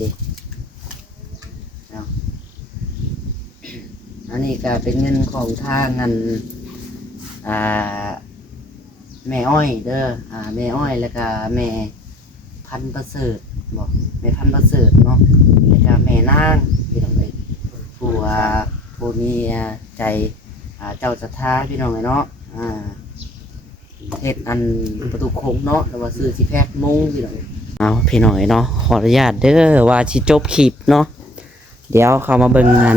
ดิเอาอันนี้ก็เป็นเงินของทางเงินอ่าแม่อ้อยเด้อแม่อ้อยแล้วก็แม่พันธุ์ประเสริฐบอกแม่พันธุ์ประเสริฐเนาะแล้วก็แม่นางพี่น้องเอ้ยผู้มีใจเจ้าศรัทธาพี่น้องเอ้ยเนาะเฮ็ดอันประตูโค้งเนาะแล้วว่าซื้อสิแพทมุ้งพี่น้องเอาพี่น้องเอ้ยเนาะขออนุญาตเด้อว่าสิจบคลิปเนาะเดี๋ยวเข้ามาเบิ่งงาน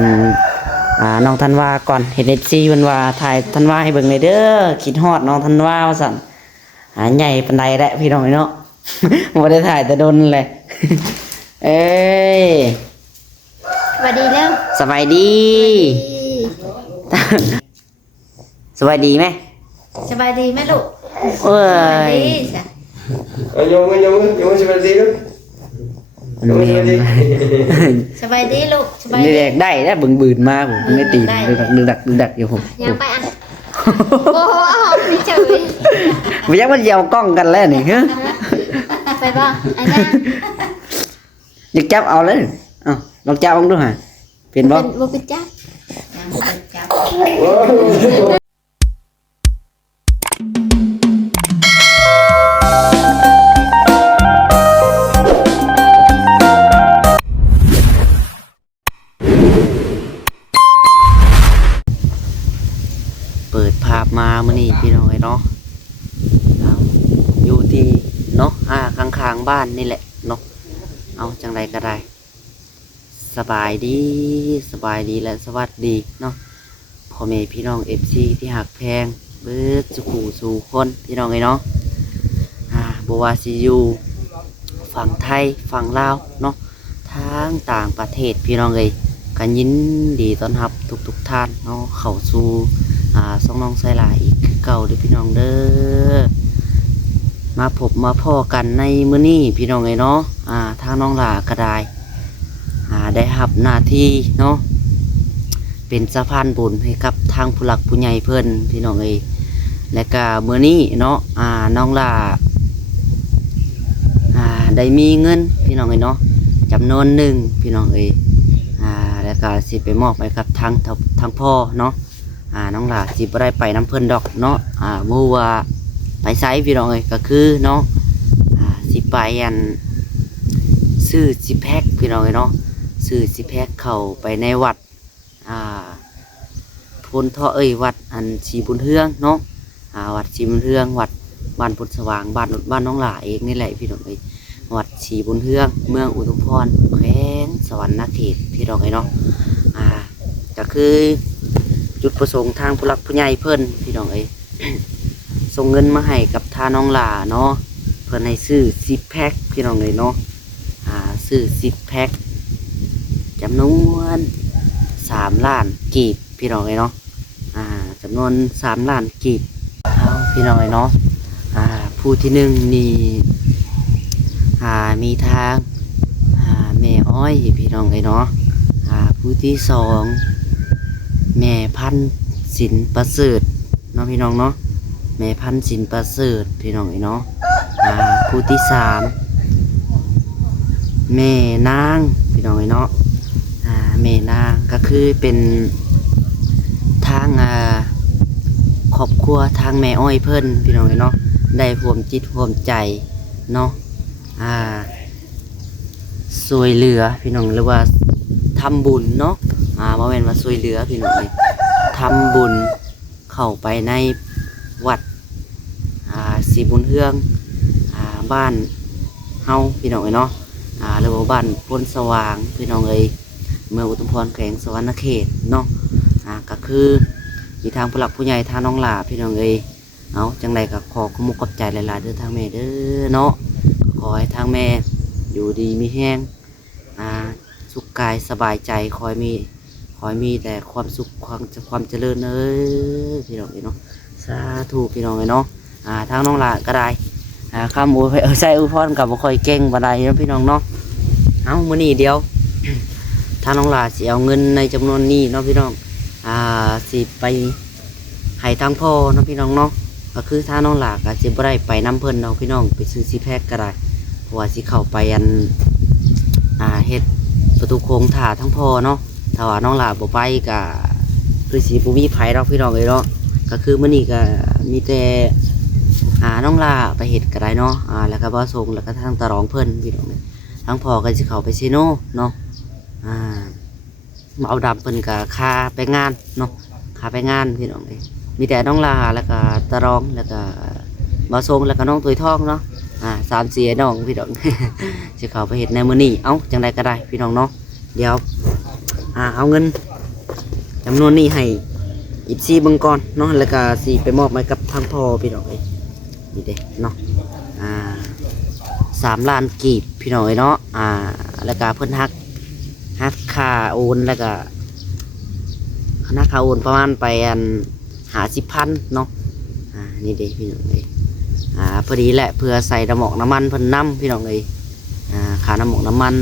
น้องธันวาก่อนเห็นFCเพิ่นว่าถ่ายธันวาให้เบิ่งเลยเด้อคิดฮอดน้องธันวาว่าซั่นใหญ่ปานใดแหละพี่น้องเนาะ บ่ได้ถ่ายแต่โดนเลย เอ้ยสวัสดีเร็วสบายดี สบายดีไหมสบายดีไหมลูกเอ้ยโยมสบายดีลูกสบายดีลูกสบายดีเด็กได้แล้วบึนมาผมไม่ตีดึกดักอยู่ผมยังไปอันโอ้โหนี่เฉยไม่ยักมันเยาวกล้องกันแล้วนี่ฮะไปบ้างไอ้นั่งอยากจับเอาเลยลองจับเอาดูฮะเปลี่ยนบ่เป็นจับเปิดภาพมามื้อนี้พี่น้องเนาะอยู่ที่เนาะข้างๆบ้านนี่แหละเนาะเอาจังไรก็ได้สบายดีและสวัสดีเนาะพ่อแม่พี่น้อง FC ที่หักแพงเบิดสู่คนพี่น้องเนาะบ่ว่าสิอยู่ฝั่งไทยฝั่งลาวเนาะทางต่างประเทศพี่น้องกันยินดีต้อนรับทุกท่านเนาะเข้าสู่ส่องน้องไซลาอีกเก่าด้วยพี่น้องเด้อมาพบมาพ่อกันในมื้อนี้พี่น้องเนาะทางน้องหลากระไดได้รับหน้าที่เนาะเป็นสะพานบุญให้กับทางผู้หลักผู้ใหญ่เพิ่นพี่น้องและก็มื้อนี้เนาะน้องหลาได้มีเงินพี่น้องเนาะจำนวนหนึ่งพี่น้องแล้วก็สิไปมอบให้กับทางพ่อเนาะน้องหลาสิบ่ได้ไปน้ำเพิ่นดอกเนาะมื้อว่าไปไสพี่น้องก็คือเนาะสิไปซื้อสิแพ็คพี่น้องเนาะซื้อสิแพ็คเข้าไปในวัดพุนท่อวัดชีบุญเฮืองเนาะวัดชีบุญเฮืองวัดบ้านพุทธสว่างบ้านน้องหลาเองนี่แหละพี่น้องวัดชีบุญเฮืองเมืองอุทุมพรแขวงสวรรณเขตพี่น้องเนาะก็คือจุดประสงค์ทางผู้หลักผู้ใหญ่เพิ่นพี่น้องส่งเงินมาให้กับทาน้องหลาเนาะเพิ่นให้ซื้อ10แพ็คพี่น้องเนาะซื้อ10แพ็คจำนวน3ล้านกีบพี่น้องเนาะจำนวน3ล้านกีบพี่น้องเนาะผู้ที่1นี่มีทางแม่อ้อยพี่น้องเนาะผู้ที่2แม่พันธุ์สินประเสริฐเนาะพี่น้องเนาะแม่พันธุ์สินประเสริฐพี่น้องเนาะผู้ที่3แม่นางพี่น้องเนาะแม่นางก็คือเป็นทางครอบครัวทางแม่อ้อยเพิ่นพี่น้องเนาะได้รวมจิตรวมใจเนาะช่วยเหลือพี่น้องหรือว่าทำบุญเนาะบ่แม่นว่าช่วยเหลือพี่น้องทำบุญเข้าไปในวัดสีบุญเฮืองบ้านเฮาพี่น้องเนาะหรือว่าบ้านพ้นสว่างพี่น้องเมืองอุทุมพรแขวงสวรรณเขตเนาะก็คือมีทางผู้หลักผู้ใหญ่ทางน้องหลาพี่น้องเอาจังไรก็ขอขอบใจหลายๆเด้อทางแม่เด้อเนาะขอให้ทางแม่อยู่ดีมีแห้งสุขกายสบายใจขอให้มีแต่ความสุขความเจริญพี่น้องเนาะสาธุพี่น้องเนาะทางน้องหลาก็ได้คำอวยใส่อวยพรกับบ่ค่อยเก่งบ่ได้เนาะพี่น้องเนาะเอามื้อนี้เดียวทางน้องหลาสิเอาเงินในจำนวนนี้เนาะพี่น้องสิไปให้ทางพ่อเนาะพี่น้องเนาะก็คือทางน้องหลาก็สิบ่ได้ไปน้ำเพิ่นเนาะพี่น้องไปซื้อสิแพ็คก็ได้เพราะว่าสิเข้าไป เฮ็ดประตูโค้งถ่าทั้งพ่อเนาะถ้าว่าน้องหลาบ่ไปก็คือสิบ่มีไผดอกพี่น้องเอ้ยเนาะก็คือมื้อนี้ก็มีแต่น้องลาไปเฮ็ดก็ได้เนาะแล้วก็บ่ส่งแล้วก็ทางตะรองเพิ่นพี่น้องเอ้ยทั้งพ่อก็สิเข้าไปซิโนเนาะเอาดำเพิ่นก็ค่าไปงานเนาะค่าไปงานพี่น้องเอ้ยมีแต่น้องลาแล้วก็ตะรองแล้วก็บ่ส่งแล้วก็น้องตุ้ยทองเนาะ3-4น้องพี่น้อง สิเข้าไปเฮ็ดในมื้อนี้เอ้าจังไดก็ได้พี่น้องเนาะเดี๋ยวเอาเงินจำนวนนี้ให้อีฟซีเบิ่งก่อนเนาะแล้วก็สิไปมอบให้กับทางพ่อพี่น้องเอ้ยนี่เด้เนาะ3 ล้านกีบพี่น้องเอ้ยเนาะแล้วก็เพิ่นฮักค่าโอนแล้วก็คณะค่าโอนประมาณไป50,000เนาะนี่เด้พี่น้องเอ้ยพอดีแหละเพื่อใส่น้ำหมอกน้ำมันเพิ่นนำพี่น้องเอ้ยค่าน้ำหมอกน้ำมัน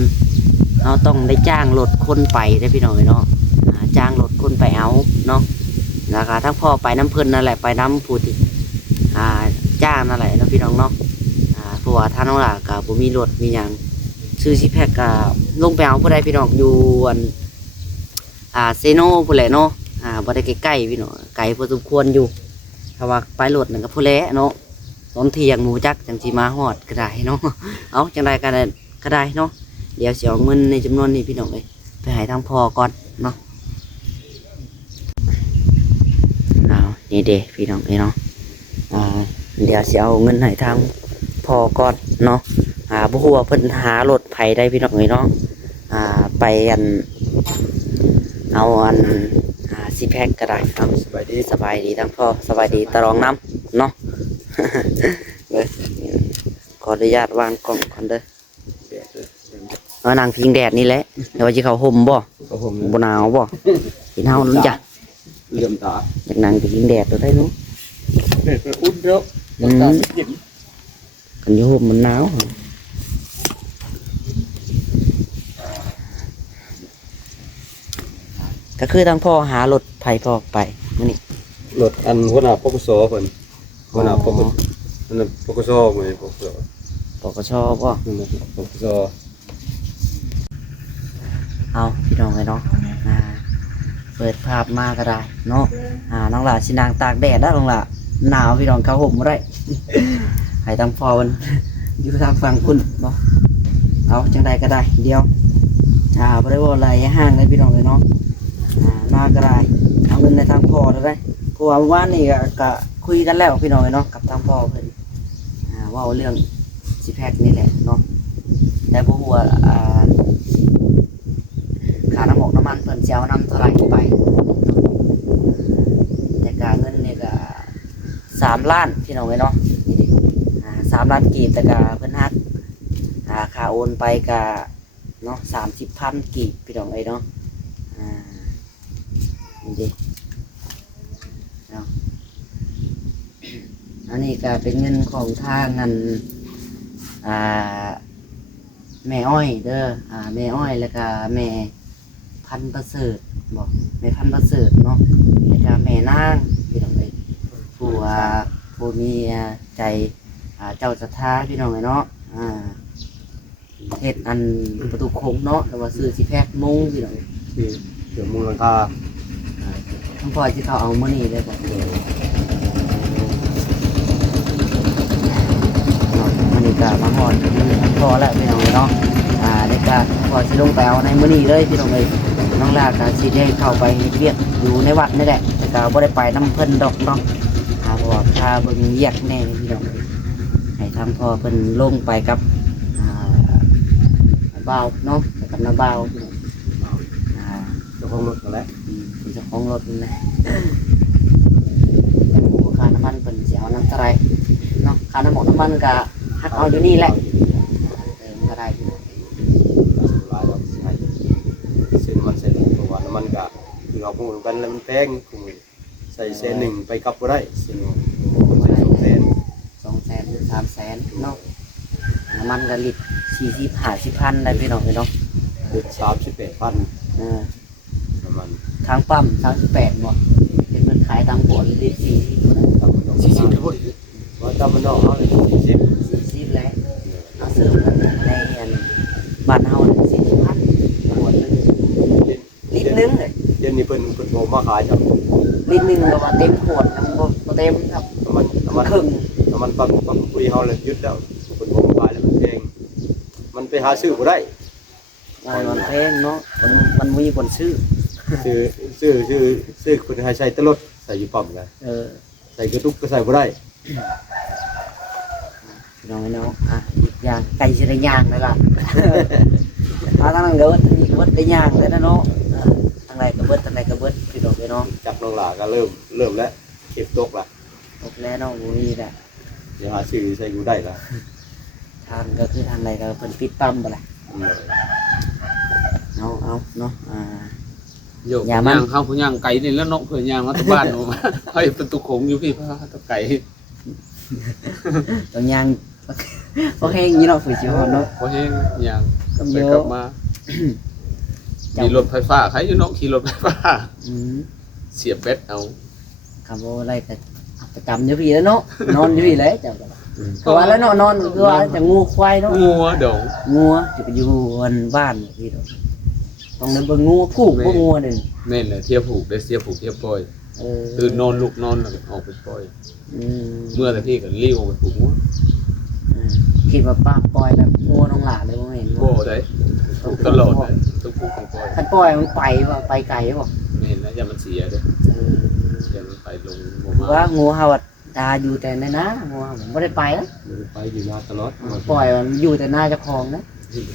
เราต้องได้จ้างรถคนไปได้พี่น้องเอ้ยเนาะจ้างรถคนไปเอาเนาะแล้วก็ทั้งพ่อไปน้ำเพิ่นนั่นแหละไปน้ำผู้ที่จ้างนั่นแหละเนาะพี่น้องเนาะเพราะว่าถ้าน้องหลากับผมมีรถมีอย่างซื้อซิแพคกับลงไปเอาผู้ใดพี่น้องอยู่เซโนผู้ใดเนาะบ่ได้ใกล้ๆพี่น้องไกลพอสมควรอยู่ถ้าว่าไปรถนั่นก็ผู้แลเนาะตอนเที่ยงหมูจักจังสิมาฮอดก็ได้เนาะเอาจังไดก็ได้เนาะเดี๋ยวสิเอาเงินในจำนวนนี้พี่น้องเอ้ยไปให้ทางพ่อก่อนเนาะนี่เด้พี่น้องเอ้ยเนาะเดี๋ยวสิเอาเงินให้ทางพ่อก่อนเนาะบ่ฮู้ว่าเพิ่นหารถไผได้พี่น้องเอ้ยเนาะไปเอาสิแพ็คก็ได้ครับสบายดีทั้งพ่อสบายดีตะรองน้ำเนาะ ขออนุญาตวางกล่องก่อนเด้อนั่งพิงแดดนี่แหละเดี๋ยวจะเข้าห่มบ่หนาวบ่กินเฮานั่นจ้ะ เหลี่ยมตา อยากนั่งพิงแดดตัวได้เนาะ อุ่นเนาะตาเย็น กันอยู่ห่มมันหนาวก็คือทางพ่อหารถไผพ่อไปมื้อนี้ รถอันหัวหน้าปกสเพิ่นหัวหน้าปกอันนั้นปกสมื้อปกส ปกชบ่ ปกส เอาพี่น้องเลยเนาะเปิดภาพมาก็ได้เนาะน้องหล่าสินางตากแดดได้น้องหล่าหนาวพี่น้องเข้าห่มบ่ได้ ให้ทางพ่อมัน อยู่ทางฝั่งคุณเนาะเอาจังใดก็ได้เดียวบ่ได้ว่าอะไรห้างเลยพี่น้องเลยเนาะมาก็ได้เอาเงินในทางพ่อได้เพราะว่าเมื่อวานนี่ก็คุยกันแล้วพี่น้องเลยเนาะกับทางพ่อเพิ่นว่าเรื่องสิแพ็คนี่แหละเนาะแต่บ่ฮู้ว่าค่าน้ำหมอกน้ำมันเพิ่นสิเอานำเท่าไหร่ไปแต่การเงินนี่ก็3 ล้านพี่น้องเลยเนาะนี่ดิ3 ล้านกีบแต่ก็เพิ่นฮักค่าโอนไปก็เนาะ30,000กีบพี่น้องเลยเนาะนี่ดิเนาะอันนี้ก็เป็นเงินของทางเงินแม่อ้อยเด้อแม่อ้อยแล้วก็แม่พันประเสริฐบอกแม่พันประเสริฐเนาะแล้วก็แม่นางพี่น้องเอ้ยผู้มีใจเจ้าศรัทธาพี่น้องเอ้ยเนาะเฮ็ดอันประตูโค้งเนาะแล้วว่าซื้อสิแพ็คมุ้งพี่น้องเอ้ย เดี๋ยวมูลค่า ทั้งพ่อที่เขาเอามื้อนี้เลยบอกมันนี่ก็มาฮอดทั้งพ่อแล้วพี่น้องเอ้ยเนาะในการพอสิลงไปเอาในมื้อนี้เลยพี่น้องเอ้ยน้องลากก็สิได้เข้าไปเวียกอยู่ในวัดนี่แหละแต่ก็บ่ได้ไปนำเพิ่นดอกเนาะเพราะว่าพาเบิ่งเวียกแน่พี่น้องให้ทางพ่อเพิ่นลงไปกับบ่าวเนาะกับน้าบ่าวพี่น้องเจ้าของรถนั่นแหละ เป็นเจ้าของรถนี่แหละค่าน้ำมันเพิ่นสิเอานำเท่าไหร่เนาะค่าน้ำมันก็หักเอาอยู่นี่แหละเติมก็ได้พี่น้อง หลายดอกใช่เส้นมันเส้นเพราะว่าน้ำมันก็คือเราพูดกันแล้วมันแพงคือใส่เส้นหนึ่งไปกลับก็ได้เส้นมันใส่200,000 200,000 หรือ 300,000เนาะน้ำมันก็ลิตร40-50,000ได้พี่น้องเนาะ 38,000น้ำมัน ทางปั๊ม38บ่เป็นเงินขายตามขวดลิตร40นะ 40ทุกคนว่าจำมันนอกเขาเลย40 40แล้วเอาซื้อเงินในบ้านเฮาเลย40 โบมาขายจ้ะ ลิตรหนึงก็ว่าเต็มขวดยังบ่เต็มครับ น้ำมัน ครึ่ง ปั๊มปุ๋ยเขาเลยยึดแล้วคนโบมาขายแล้วมันแพงมันไปหาซื้อบ่ได้ มันแพงเนาะมันมีคนซื้อ ซื้อคนให้ใส่ตลอดใส่อยู่ปั๊มเลย ใส่กระตุกก็ใส่บ่ได้ น้องเนาะอีกอย่างไก่สิได้ย่างเลยล่ะ ทางนั้นก็เบิดอีกเบิดได้ย่างเลยนะเนาะทางไหนก็เบิดทางไหนก็เบิดพี่น้องเนาะ จับน้องหลาก็เริ่มแล้วเก็บตกละ ตกแล้วเนาะบ่มีแหละ เดี๋ยวหาซื้อใส่อยู่ได้ละ ทางก็คือทางไหนก็เพิ่นปิดปั๊มบ่ล่ะเอาเนาะโยกย่างข้าวผู้ย่างไก่นี่แล้วนกเพื่อย่างมาตะบ้านออกมาให้เป็นตุกขงอยู่พี่พระตะไก่ ต้องย่างโอเคอย่างนี้เนาะฝืนชิวเนาะ พอแห้งย่างกลับไปกลับมามีรถไฟฟ้าใครอยู่นกขี่รถไฟฟ้าเสียบเบ็ดเอา คำว่าอะไรก็ประจำอยู่พี่แล้วเนาะนอนอยู่พี่เลยจังก็ว่าแล้วนอนคือว่าจะงูควายเนาะ งัวเดี๋ยว งูจะไปอยู่บ้านพี่เนาะต้องเบิ่งงูผูกพวกงูนึง แม่นเลยเที่ยวผูกได้เสียผูกเที่ยวปล่อยตื่นนอนลุกนอนออกไปปล่อยเมื่อแต่พี่ก็รีบออกไปผูกงัว คิดว่าป้าปล่อยแบบงูน้องหลาเลยว่าเห็น โบ้ได้ผูกตลอดเลยทุกผูกของปล่อย ถ้าปล่อยมันไปว่าไปไกลบ่ แม่นแล้วอย่ามันเสียเด้อย่ามันไปลงบ่มา ว่างูเห่าตาอยู่แต่ในนางูเห่าผมไม่ได้ไปแล้ว ไปอยู่นาตลอด ปล่อยมันอยู่แต่หน้าเจ้าของนะ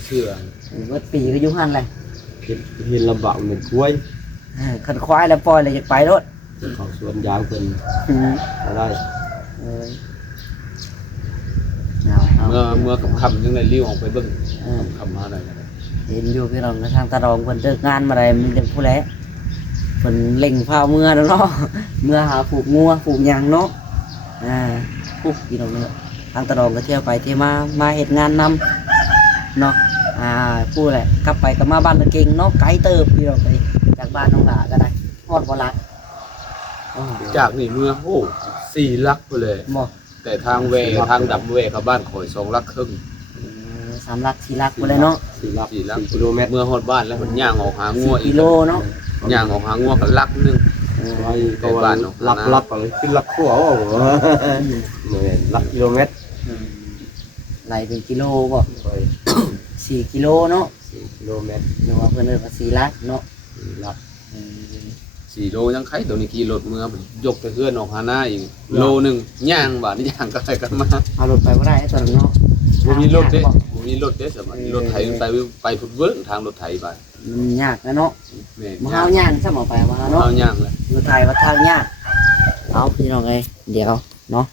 เชื่อ ว่าปีก็อยู่หันเลย เห็นลำบากเหมือนกล้วย ขันควายแล้วปล่อยเลยจะไปรถ เขาสวนยางเป็นมาได้ เมื่อคำยังได้รีบออกไปเบิ่งคำมาหน่อย เห็นอยู่พี่น้องทางตะรองคนเลิกงานมาอะไรมันเป็นผู้แลคนเล่งผ้าเมื่อแล้วเนาะเมื่อหาผูกงัวผูกยางเนาะผูกพี่น้องเนาะทางตะรองก็เที่ยวไปเที่ยวมาเหตุงานนำเนาะพูดแหละกลับไปก็มาบ้านตะเก่งเนาะไกลเติบพี่น้องไปจากบ้านน้องหลาก็ได้ฮอดบ่ลัก จากนี่เมื่อโอ้4 ลักไปเลย บ่ แต่ทางเวทางดับเวเขาบ้านข่อย2 ลักครึ่ง 3 ลัก 4 ลักไปเลยเนาะ 4 ลัก กิโลเมตร เมื่อฮอดบ้านแล้วมันย่างออกหางัวอี กิ ก โลเนาะ ย่างออกหางัวกันลักนึง ไว้ก็ว่าลักเลยขึ้นลักขั้วโอ้โหเนี่ยลักกิโลเมตร ไหลเป็นกิโลบ่4 กิโลเนาะ 4 กิโลเมตร เนาะเพิ่นเอิ้นว่า4 ลักเนาะ ลัก 4 โลยังไข่ตัวนี้ขี่รถเมื่อมันยกไปเพื่อนออกหาหน้าอีกโลนึงย่างบาดนี่ย่างก็ไปกันมา เอารถไปบ่ได้ตอนนั้นเนาะ บ่มีรถเด้บ่มีรถเด้สมัยรถไถมันไปพุ่นเบิ่งทางรถไถไป มันยากนะเนาะ แม่น บ่เฮาย่างซะบ่ไปบ่เฮาเนาะ เอาย่างเลย รถไทยว่าทางยากเอาพี่น้องเอ้ยเดี๋ยวเนาะ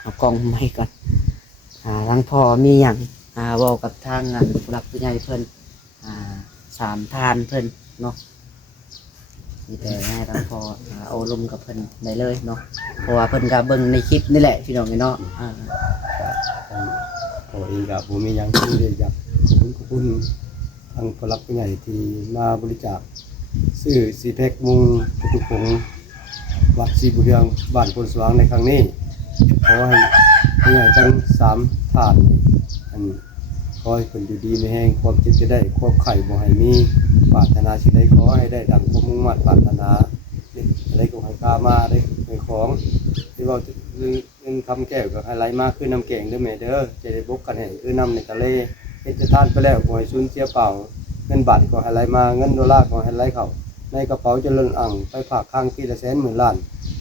เอากล้องมาให้ก่อนทางพ่อมีหยังบอกกับทางผู้หลักผู้ใหญ่เพิ่น3 ทานเพิ่นเนาะมีแต่ให้ทางพ่อเอาลมกับเพิ่นได้เลยเนาะเพราะว่าเพิ่นก็เบิ่งในคลิปนี่แหละพี่น้องเนาะ โอ้ยกับผมมียังที่ได้อยากขอบคุณทางผู้รักผู้ใหญ่ที่มาบริจาคซื้อซีแพ็กมุงทุกผงวัดศรีบุญเรืองบ้านพลสว่างในครั้งนี้ขอให้ผู้ใหญ่ทั้ง3 ท่านอันขอให้คนอยู่ดีไม่แห้งความเจ็บจะได้ความไข่บ่ให้มีปรารถนาสิ่งใดขอให้ได้ดังความมุ่งมั่นปรารถนาได้ก็ให้กล้ามาได้ในของที่ว่าเรื่องคำแก้วกับอะไรมากขึ้นน้ำแกงเด้อแม่เด้อจะได้บกกันให้คือน้ำในทะเลเฮ็ดจะทานไปแล้วบ่ให้สูญเสียเปล่าเงินบาทก็ให้ไหลมาเงินดอลลาร์ก็ให้ไหลเข้าในกระเป๋าเจริญอั่งไปฝากข้างที่ละแสนหมื่นล้าน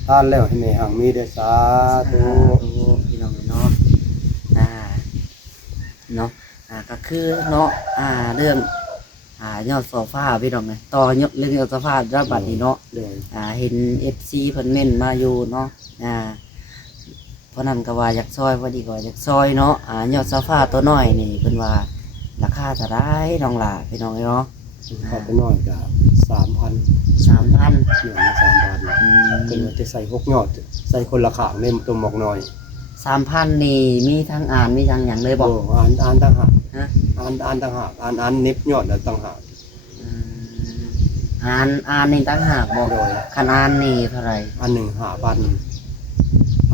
ทานแล้วให้แม่ห่างมีเด้อสาธุ พี่น้องเนาะเนาะก็คือเนาะเรื่องยอดโซฟาพี่น้องไงต่อยอดเรื่องยอดโซฟารับบัตรนี่เนาะ เด้อ เห็น FC เพิ่นเม่นมาอยู่เนาะเพราะนั้นก็ว่าอยากซอยพอดีก็อยากซอยเนาะยอดโซฟาตัวน้อยนี่เพิ่นว่าราคาเท่าไรน้องล่ะพี่น้องเนาะ ข้าวไปน้อยก็ 3,000 3,000 เกี่ยวกับ3,000เป็นว่าจะใส่6ยอดใส่คนละข้างในตัวหมอกน้อย 3,000นี่มีทั้งอ่านมีทั้งหยังเลยบ่ อ่านต่างหาก ฮะ อ่านต่างหากอ่านเน็บยอดแล้วต่างหาก อ่านนี่ตั้งหากบ่ โดย คันอ่านนี่เท่าไหร่ อันหนึ่ง5,000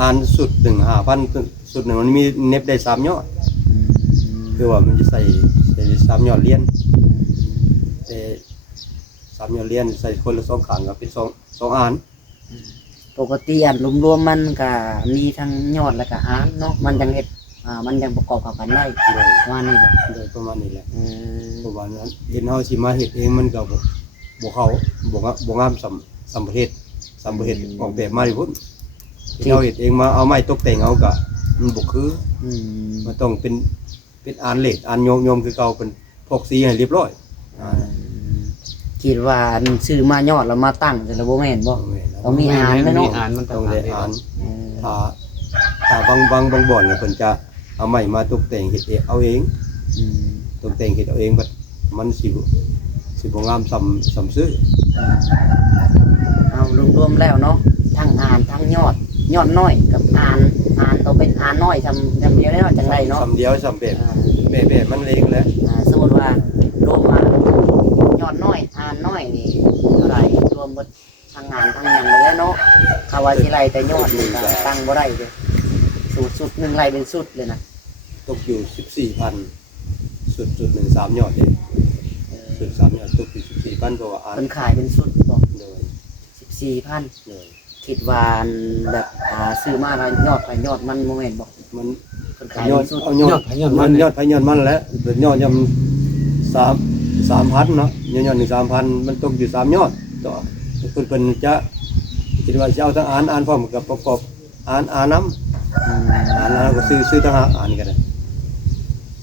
อันสุด1,500สุดหนึ่งมันมีเน็บได้3ยอดคือว่ามันจะใส่3ยอดเหรียญแต่ 3ยอดเรียนใส่คนละ2ข้างก็เป็น2อัน ปกติอันรวมๆมันก็มีทั้งยอดแล้วก็อานเนาะมันยังเฮ็ดมันยังประกอบกับกันได้ว่านี่บ่ โดยประมาณนี้แหละ อืม เพราะว่านั้นเห็นเฮาสิมาเฮ็ดเองมันก็บ่เข้าบ่งามสำประเทศออกแบบมาดิพุ่นเฮาเฮ็ดเองมาเอาไม้ตกแต่งเอาก็มันบ่คือ อืม มันต้องเป็นอันเหล็กอันโยมคือเก่าเป็นพกสีให้เรียบร้อย คิดว่าอันซื้อมายอดแล้วมาตั้งแต่ละบ่แม่นบ่ ต้องมีอ่านไหมเนาะ มีอ่านมัน ต้องได้อ่าน เออ ถ้าบางบ่อนเนี่ยเพิ่นจะเอาไม้มาตกแต่งเฮ็ดเองเอาเอง อืม ตกแต่งเฮ็ดเอาเองบัดมันสิบ่งามซ้ำซื้อ เอารวมๆแล้วเนาะทั้งอ่านทั้งยอดน้อยกับอ่านต้องเป็นอ่านน้อยจำเดียวได้เนาะจังไดเนาะ ซ้ำเดียวซ้ำแบบ อ่า แบบมันเองแหละ สมมติว่ารวมมายอดน้อยอ่านน้อยนี่เท่าไหร่รวมหมดทั้งงานทั้งหยังเลยแล้วเนาะคำว่าสิไล่แต่ยอดนี่ก็ตั้งบ่ได้เด้สุดหนึ่งไล่เป็นสุดเลยนะ ตกอยู่ 14,000สุดหนึ่ง3ยอดเด้สุด3ยอดตกอยู่ 14,000เพราะว่าอ่าน เพิ่นขายเป็นสุดบ่ โดย 14,000 โดย คิดว่าอันแบบซื้อมาแล้วยอดไปยอดมันบ่แม่นบ่ มัน เพิ่นขาย ยอ เป็ ด นสุด เอายอดมันยอดพยอนมันแหล้วเป็นยอดยำ3,000เนาะยอดหนึ่ง3,000มันตกอยู่3ยอดต่อเพิ่นจะคิดว่าจะเอาทั้งอ่านพร้อมกับประกอบอ่านน้ำ อืม อ่านแล้วก็ซื้อทั้งอ่านก็ได้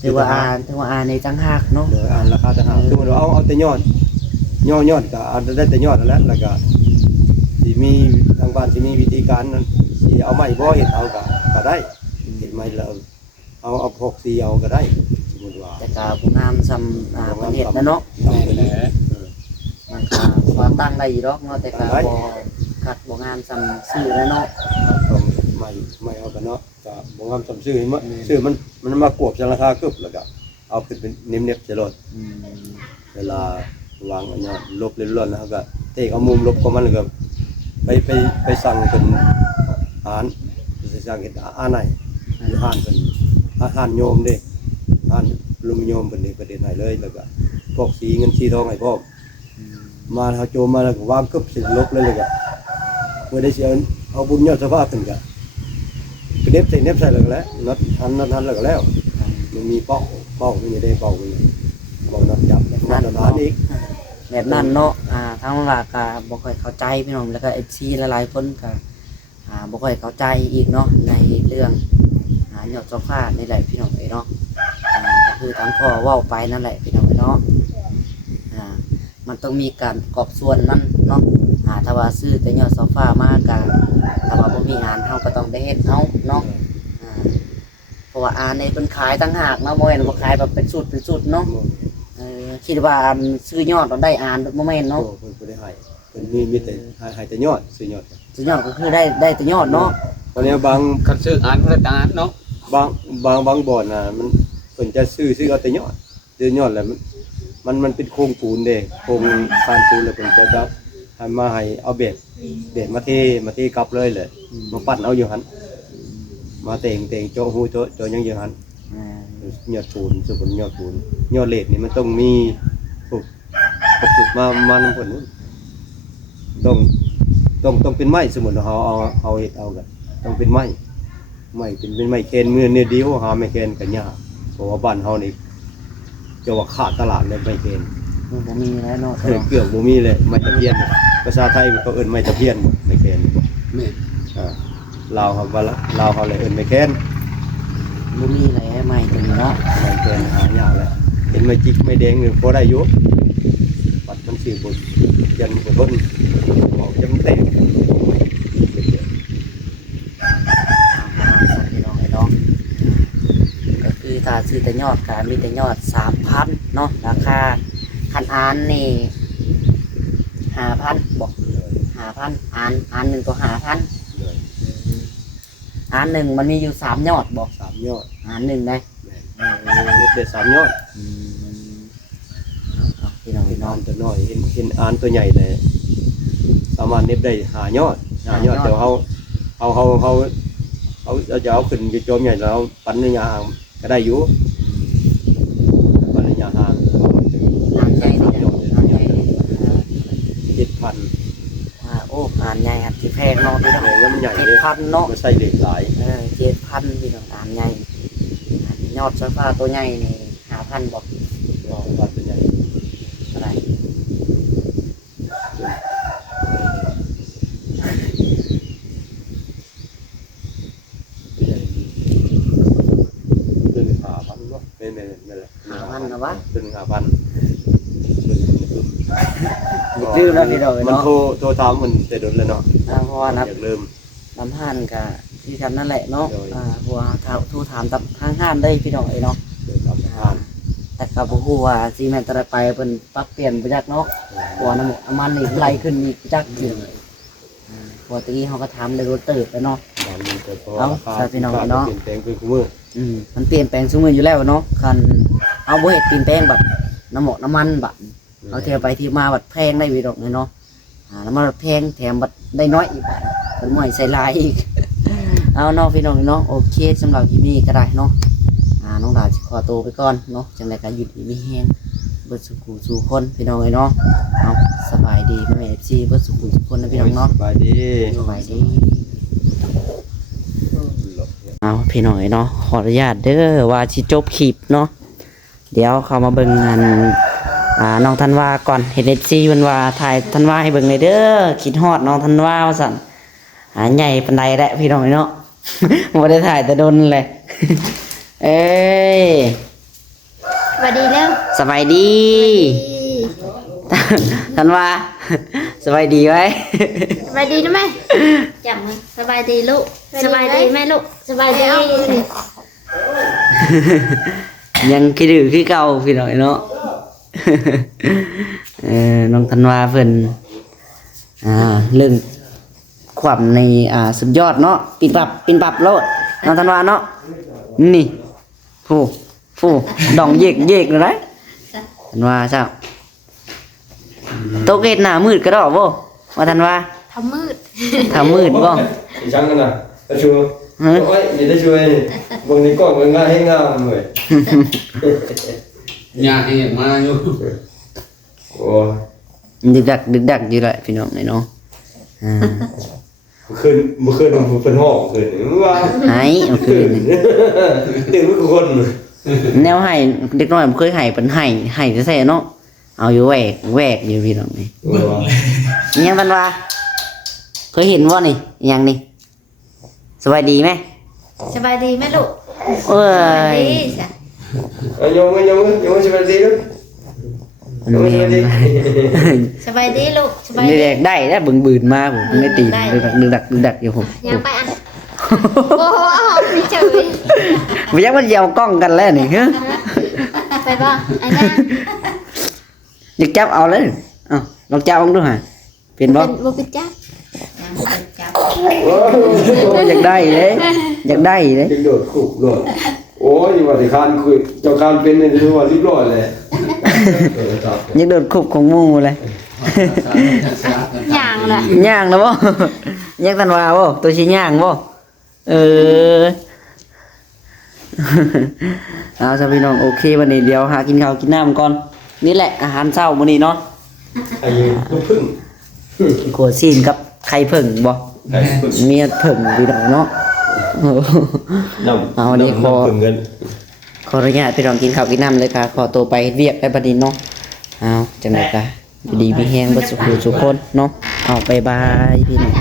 ถือว่าอ่านในจังหักเนาะ โดยอ่านราคาทั้งคือมันเอาแต่ยอดก็เอาได้แต่ยอดนั่นแหละแล้วก็สิมีทางบ้านสิมีวิธีการนั้นสิเอาไม้บ่เฮ็ดเอาก็ได้เฮ็ดไม้แล้วเอาพกสีเอาก็ได้สมมุติว่า แต่ก็บ่งามซ้ำประเทศนะเนาะ ทำไปแล้ว มันก็พอตั้งได้อยู่ดอกเนาะแต่ก็บ่คัดบ่งามซ้ำซื้อแล้วเนาะ ต้องไม่เอากันเนาะก็บ่งามสำซื้อมันซื้อมันมากวบจังราคาคึบแล้วก็เอาขึ้นเป็นเน็บๆจะรถ อืม เวลาวางอันเนี้ยลบเรื่อยๆแล้วก็เตะเอามุมลบของมันแล้วก็ไปสั่งเป็นอาหารไปสั่งเฮ็ดอาไหนอาหารเป็นอาหารโยมเด้อาหารลุมโยมเป็นประเด็นให้เลยแล้วก็พวกสีเงินสีทองให้พร้อมมาเฮาโจมมาแล้วก็วางกึบสิลบเลยก็เมื่อได้สิเอาบุญยอดสภาพขึ้นก็เน็บใส่แล้วก็แล้วนัดหันแล้วก็แล้วมันมีเป้ามันจะได้เป้ามันนัดจับนัดทานอีก แบบนั้นเนาะทางว่าก็บ่ค่อยเข้าใจพี่น้องแล้วก็ FC หลายๆคนก็บ่ค่อยเข้าใจอีกเนาะในเรื่องยอดโซฟานี่แหละพี่น้องเอ้ยเนาะก็คือทางพ่อเว้าไปนั่นแหละพี่น้องเอ้ยเนาะมันต้องมีการประกอบส่วนนั้นเนาะถ้าว่าซื้อแต่ยอดโซฟามาก็ถ้าว่าบ่มีงานเฮาก็ต้องได้เฮ็ดเอาเนาะเพราะว่าในเพิ่นขายต่างหากเนาะบ่แม่นว่าขายแบบเป็นชุดเนาะคิดว่าซื้อยอดเราได้บ่แม่นเนาะ เพิ่นบ่ได้ให้เพิ่นมีแต่ให้แต่ยอดซื้อยอด ซื้อยอดก็คือได้แต่ยอดเนาะ ตอนนี้บาง คันซื้ออ่านเพิ่นอ่านเนาะ บางบ่อนน่ะมันเพิ่นจะซื้อเอาแต่ยอดซื้อยอดแล้วมันเป็นโครงปูนเด้โครงคานปูนแล้วเพิ่นจะจับให้มาให้เอาเบ็ดมาเทกลับเลยเลยมาปั้นเอาอยู่หั่นมาเต่งโจหูโจยังอยู่หั่นยอดปูนสุดยอดปูนยอดเหล็กนี่มันต้องมีฝึกมานำเพิ่นต้องเป็นไม้สมมุติเอาเฮ็ดเอากันต้องเป็นไม้เป็นไม้แคนมือเนี่ยเดียวหาไม้แคนก็ยากเพราะว่าบ้านเฮานี่จะว่าขาดตลาดเลยไม้แคน บ่มีแล้วเนาะ เกือบบ่มีเลยไม้ตะเพียนภาษาไทยเขาเอิ้นไม้ตะเพียนไม้แคนบ่ แม่น ลาวเขาเลยเอิ้นไม้แคน บ่มีแล้วใหม่ตัวนี้เนาะ ไม้แคนหายากแล้วเห็นไม้จิกไม้แดงนี่พอได้อยู่ปัดมันสิบ่ยันบ่ทนบอกจำเต็ม พี่น้องไอ้น้องก็คือถ้าซื้อแต่ยอดก็มีแต่ยอด 3,000 เนาะราคาคันอ่านนี่ 5,000 บอก 5,000อ่านหนึ่งตัว 5,000 อ่านหนึ่งมันมีอยู่3ยอดบอก 3ยอด อ่านหนึ่งได้ เด็ด3ยอด พี่น้อง เห็ พี่ น น้อ อ่าง นตัวน้อยเห็นอ่านตัวใหญ่เลยสามารถเน็บได้5ยอด5ยอดเดี๋ยวเขาจะเอาขึ้นจะโจมใหญ่แล้วปันระยะห่างก็ได้อยู่ปันระยะห่าง อ่านใจนี่ 3ยอด อ่านใจ อาหารใหญ่อาหารที่แพงเนาะพี่น้อง แล้วมันใหญ่เลย 7,000เนาะ มันใส่เด็กหลาย 7,000พี่น้องอาหารใหญ่อาหารยอดโซฟาตัวใหญ่นี่5,000บ่ วัดเป็นใหญ่ เท่าไหร่ ตัวนึง5,000เนาะแม่นแหละ 5,000นะวะ ตัวนึง5,000 ลืมแล้วพี่น้อง มัน เนาะ โทรถามมันแต่โดนแล้วเนาะ เพราะว่านับ อยากเริ่ม น้ำห่านก็ที่ทำนั่นแหละเนาะ โดย เพราะว่าถ้าทูถามตับห้างได้พี่น้องเนาะ เดินตามทาง แต่ก็บ่ฮู้ว่าซีแมนตะไปเพิ่นปรับเปลี่ยนบ่จักเนาะเพราะว่าน้ำมันนี่ไหลขึ้นนี่จักอยู่เพราะว่าตะกี้เฮาก็ถามเลยรถเติบแล้วเนาะ มันจะเพราะ เอ้าใส่พี่น้องเนาะ เปลี่ยนแปลงเป็นคู่มือ มันเปลี่ยนแปลงซุมื้ออยู่แล้วเนาะคันเอาบ่เฮ็ดเปลี่ยนแปลงบัดน้ำมันบัดเอาเที่ยวไปที่มาบัดแพงได้พี่น้องเนาะน้ำมันบัดแพงแถมบัดได้น้อยอีกบัดเพิ่นบ่ให้ใส่หลายอีก เอาเนาะพี่น้องเนาะโอเคสำหรับคลิปนี้ก็ได้เนาะน้องดาวสิขอตัวไปก่อนเนาะจังได๋ก็หยุดมีแฮงเบิดสุขสู่คนพี่น้องเนาะเอาสบายดีแม่ FC เบิดสุขทุกคนนะพี่น้องเนาะ สบายดี สบายดีเอาพี่น้องเนาะขออนุญาตเด้อว่าสิจบคลิปเนาะเดี๋ยวเข้ามาเบิ่งงานน้องธันวาก่อนเห็น FC เพิ่นว่าถ่ายธันวาให้เบิ่งเลยเด้อคิดฮอดน้องธันวาว่าซั่นใหญ่ปานใดแหละพี่น้องเนาะ บ่ได้ถ่ายแต่โดนเลย เอ้ย สวัสดีแล้ว สบายดี ท่านว่า สบายดีไว้ สบายดีนะแม่จับมือสบายดีลูกสบายดีแม่ลูกสบายดี ยังคิดดื้อคือเก่าพี่น้อยเนาะ น้องธันวาเพิ่นเรื่องความในสุดยอดเนาะปินปับโลดน้องธันวาเนาะนี่ผู้ดองเยกเลยนะธันวาเจ้าโตเกตหน้ามืดก็ดอกบ่ว่าธันวา ทำมืด ถ้ามืดบ่ ช่างกันนะตะชูโอ้ยนี่ตะชูไอ้นี่บางทีกล้องมันง่ายให้งามเลย ยากอีกมาอยู่ โอ้ ดึกดักอยู่เลยพี่น้องเนาะ คืนเมื่อคืนมันเป็นห้องคืนว้าว หายเอาคืน ตื่นทุกคน แนวให้เด็กน้อยผมเคยให้เป็นให้แท้ๆเนาะเอาอยู่แหวกอยู่พี่น้องนี่อิหยังมันว่าเคยเห็นว่านี่อิหยังนี่สบายดีไหม สบายดีแม่ลูก เอ้ สบาย ย ดีจ้ะ ยังสบายดีลูก สบายดีลูกสบาย นี่ ดี แรกได้แล้วบืนมาผมไม่ตีดึกดักอยู่ผม ยังไปอ่ะโอ้โหเอาหอมพี่เฉย ไม่ยักมันเยาวกล้องกันแล้วนี่ฮะ ไปบ่อันนั้น อยากจับเอาเลยลองจับเอาดูฮะเป็นบ่ เป็นบ่เป็นจ้า อยากได้เลยอยากได้เลย ยังโดดขู่โดดโอ้ยว่าที่คานคุยเจ้าคานเป็นเนี่ยถือว่ารีบร้อยเลย อยากโดดคุบของหมูเลย อย่างละ ย่างแล้วบ่ ย่างตันวาบ่ตัวชิ้นย่างบ่เอาซะพี่น้องโอเควันนี้เดี๋ยวหากินข้าวกินน้ำก่อนนี่แหละอาหารเช้ามื้อนี้เนาะ ไอ้ลูกพึ่ง ขัวซีนกับไข่ผึ่งบ่ ไอ้พึ่ง เมียผึ่งพี่น้องเนาะ เอาวันนี้ขอ พึ่งเงิน ขออนุญาตพี่น้องกินข้าวกินน้ำเลยค่ะขอตัวไปเวียกไปบัดนี้เนาะเอาจังได๋กะดีมีแฮงเบ่สุขสุขคนเนาะเอาไปบายพี่น้อง